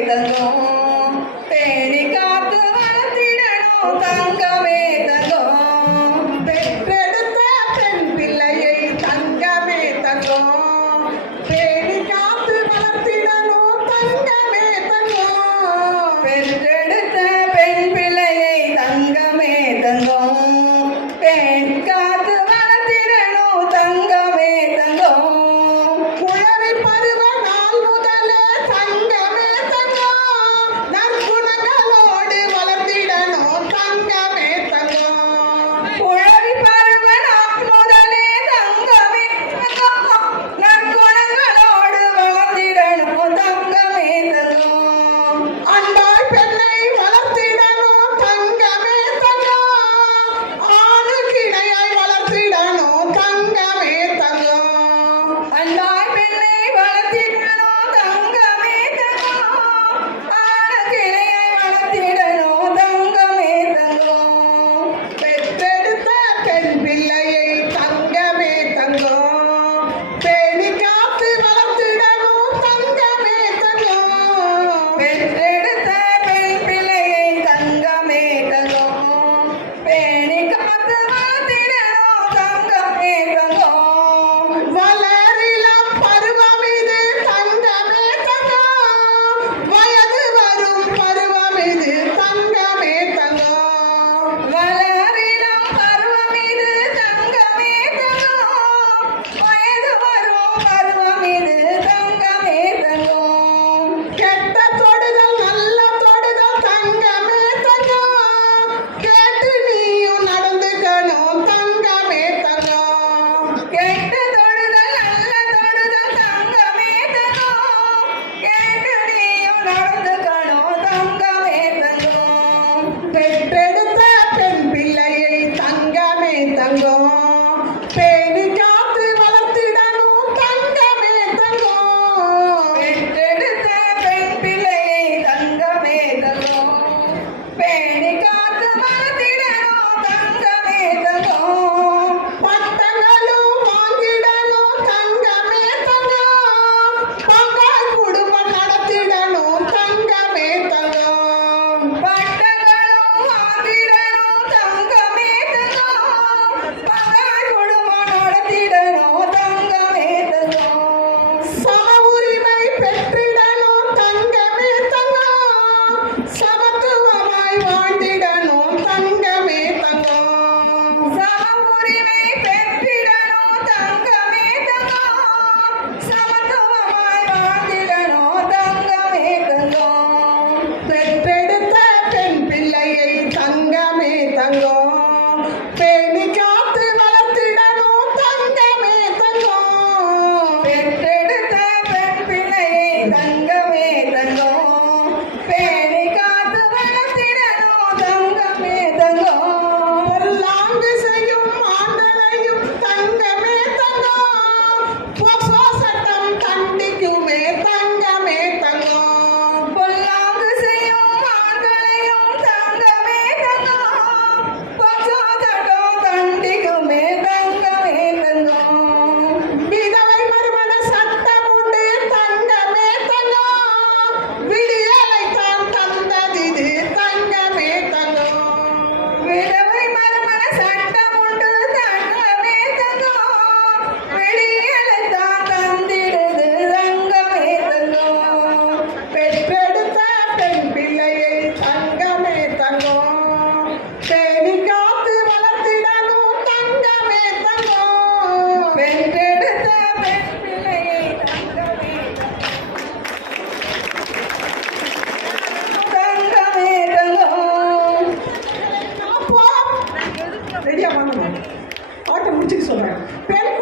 தங்கமேதலோ தேனி காத்து வளர்த்திடணும் தங்கமேதலோ பெற்றெடுத்த பெண் பிள்ளையை தங்கமேதலோ தேனி காத்து வளர்த்திடணும் தங்கமேதலோ பெற்ற Pere பண்ணணும் ஆட்டம் முடிச்சுக்க சொல்கிறேன் பேருக்கு